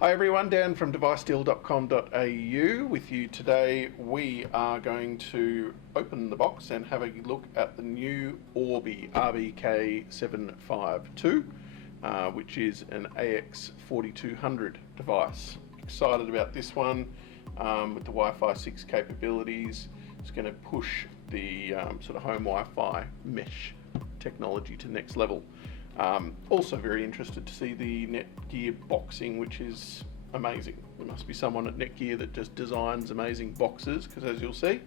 Hi everyone, Dan from devicedeal.com.au with you today. We are going to open the box and have a look at the new Orbi RBK752, which is an AX4200 device. Excited about this one with the Wi-Fi 6 capabilities. It's going to push the sort of home Wi-Fi mesh technology to the next level. Also very interested to see the Netgear boxing, which is amazing. There must be someone at Netgear that just designs amazing boxes, because as you'll see,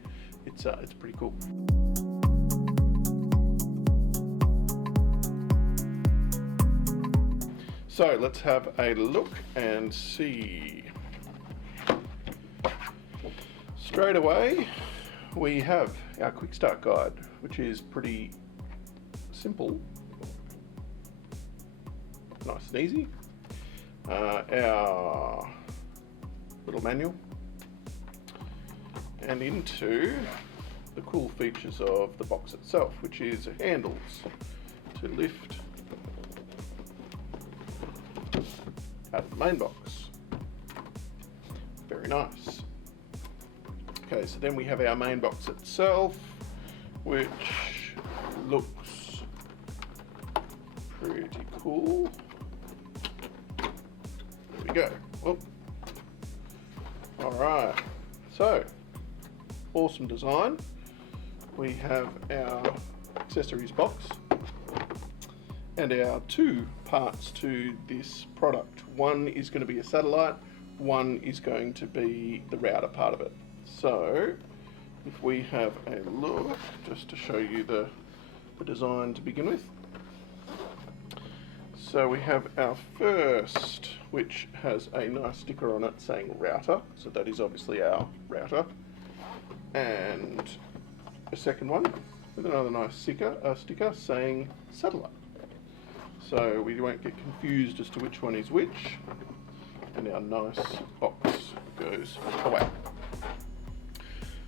it's pretty cool. So let's have a look and see. Straight away, we have our quick start guide, which is pretty simple. Nice and easy. Our little manual, and into the cool features of the box itself, which is handles to lift out of the main box. Very nice. Okay, so then we have our main box itself, which looks pretty cool. There we go. Whoop. All right. So, awesome design. We have our accessories box and our two parts to this product. One is going to be a satellite. One is going to be the router part of it. So, if we have a look, just to show you the design to begin with. So we have our first, which has a nice sticker on it saying router, so that is obviously our router, and a second one with another nice sticker saying satellite. So we won't get confused as to which one is which, and our nice box goes away.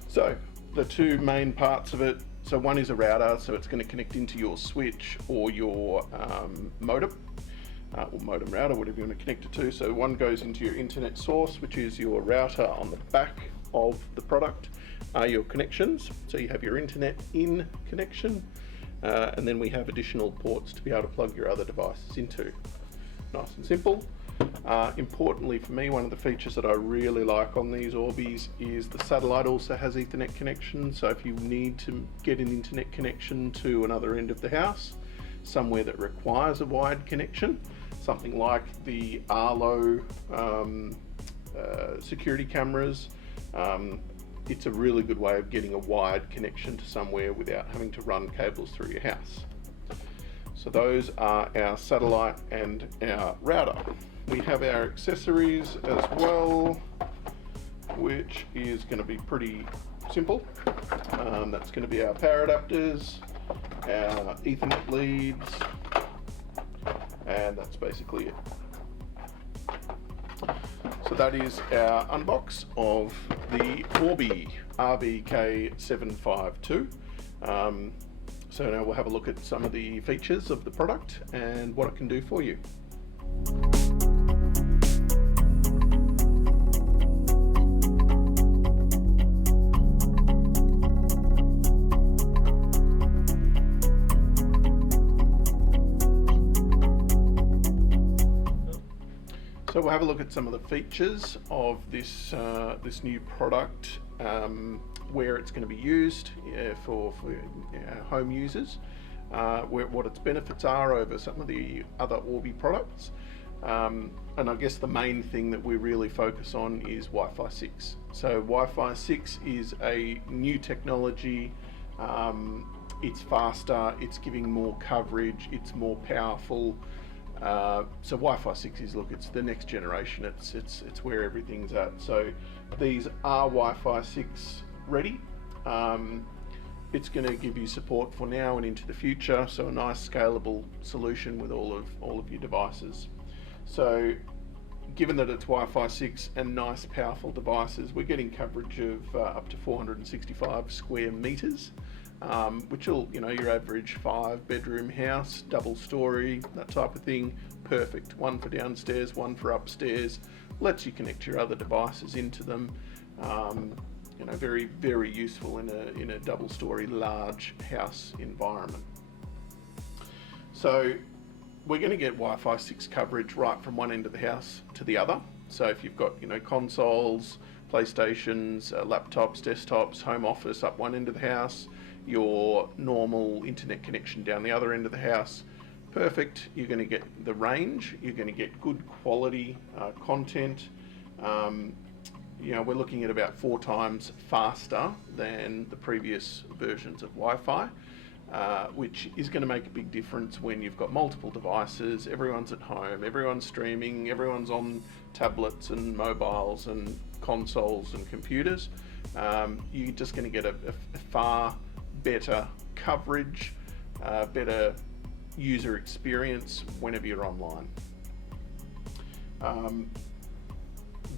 So the two main parts of it, so one is a router, so it's going to connect into your switch or your modem, or modem router, whatever you want to connect it to. So one goes into your internet source, which is your router. On the back of the product are your connections. So you have your internet in connection, and then we have additional ports to be able to plug your other devices into. Nice and simple. Importantly for me, one of the features that I really like on these Orbis is the satellite also has Ethernet connection. So if you need to get an internet connection to another end of the house, somewhere that requires a wired connection, something like the Arlo security cameras, it's a really good way of getting a wired connection to somewhere without having to run cables through your house. So those are our satellite and our router. We have our accessories as well, which is going to be pretty simple. That's going to be our power adapters, our Ethernet leads, and that's basically it. So that is our unbox of the Orbi RBK752. So now we'll have a look at some of the features of the product and what it can do for you. So we'll have a look at some of the features of this this new product, where it's going to be used for home users, what its benefits are over some of the other Orbi products, and I guess the main thing that we really focus on is Wi-Fi 6. So Wi-Fi 6 is a new technology. It's faster, it's giving more coverage, it's more powerful. So Wi-Fi 6 is, look, it's the next generation. It's where everything's at. So these are Wi-Fi 6 ready. It's going to give you support for now and into the future. So a nice scalable solution with all of your devices. So given that it's Wi-Fi 6 and nice powerful devices, we're getting coverage of up to 465 square meters. Which will, your average 5-bedroom house, double story, that type of thing, perfect. One for downstairs, one for upstairs, lets you connect your other devices into them. You know, very, very useful in a double-story large house environment. So we're going to get Wi-Fi 6 coverage right from one end of the house to the other. So if you've got, you know, consoles, PlayStations, laptops, desktops, home office up one end of the house, your normal internet connection down the other end of the house, perfect. You're going to get the range, you're going to get good quality content. You know, we're looking at about 4 times faster than the previous versions of Wi-Fi, which is going to make a big difference when you've got multiple devices, everyone's at home, everyone's streaming, everyone's on tablets and mobiles and consoles and computers. You're just going to get a far better coverage, better user experience whenever you're online.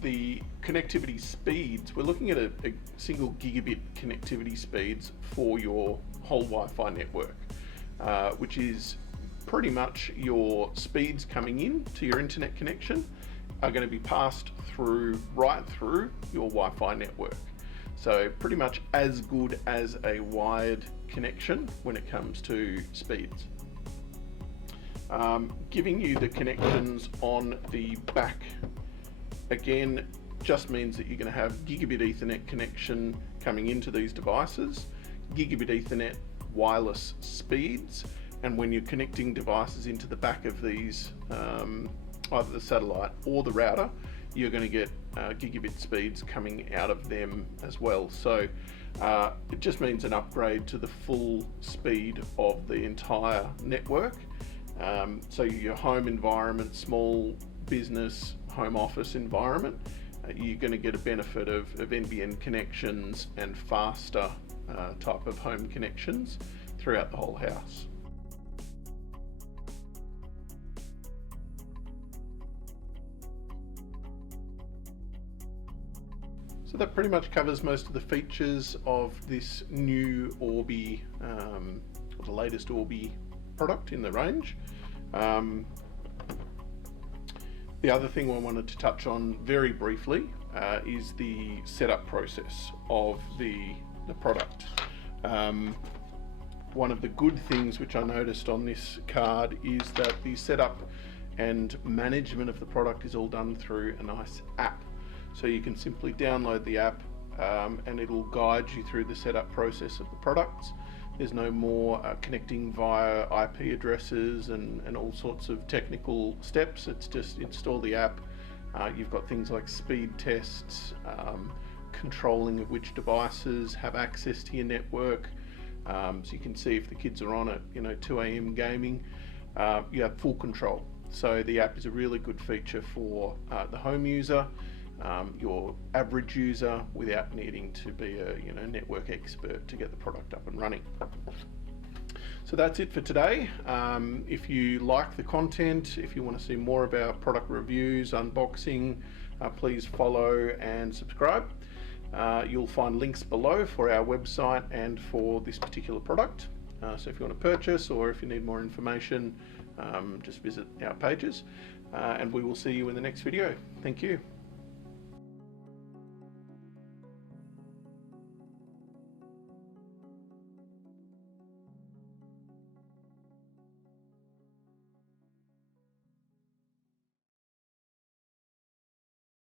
The connectivity speeds, we're looking at a single gigabit connectivity speeds for your whole Wi-Fi network, which is pretty much your speeds coming in to your internet connection are going to be passed through right through your Wi-Fi network. So pretty much as good as a wired connection when it comes to speeds. Giving you the connections on the back again just means that you're going to have gigabit Ethernet connection coming into these devices, gigabit Ethernet wireless speeds, and when you're connecting devices into the back of these, either the satellite or the router, you're going to get gigabit speeds coming out of them as well. So it just means an upgrade to the full speed of the entire network. So your home environment, small business, home office environment, you're going to get a benefit of NBN connections and faster type of home connections throughout the whole house. So that pretty much covers most of the features of this new Orbi, or the latest Orbi product in the range. The other thing I wanted to touch on very briefly is the setup process of the product. One of the good things which I noticed on this card is that the setup and management of the product is all done through a nice app. So you can simply download the app and it'll guide you through the setup process of the products. There's no more connecting via IP addresses and all sorts of technical steps. It's just install the app. You've got things like speed tests, controlling of which devices have access to your network. So you can see if the kids are on at 2 AM gaming, you have full control. So the app is a really good feature for the home user, your average user, without needing to be a network expert to get the product up and running. So that's it for today. If you like the content, if you want to see more about product reviews, unboxing, please follow and subscribe. You'll find links below for our website and for this particular product. So if you want to purchase or if you need more information, just visit our pages, and we will see you in the next video. Thank you.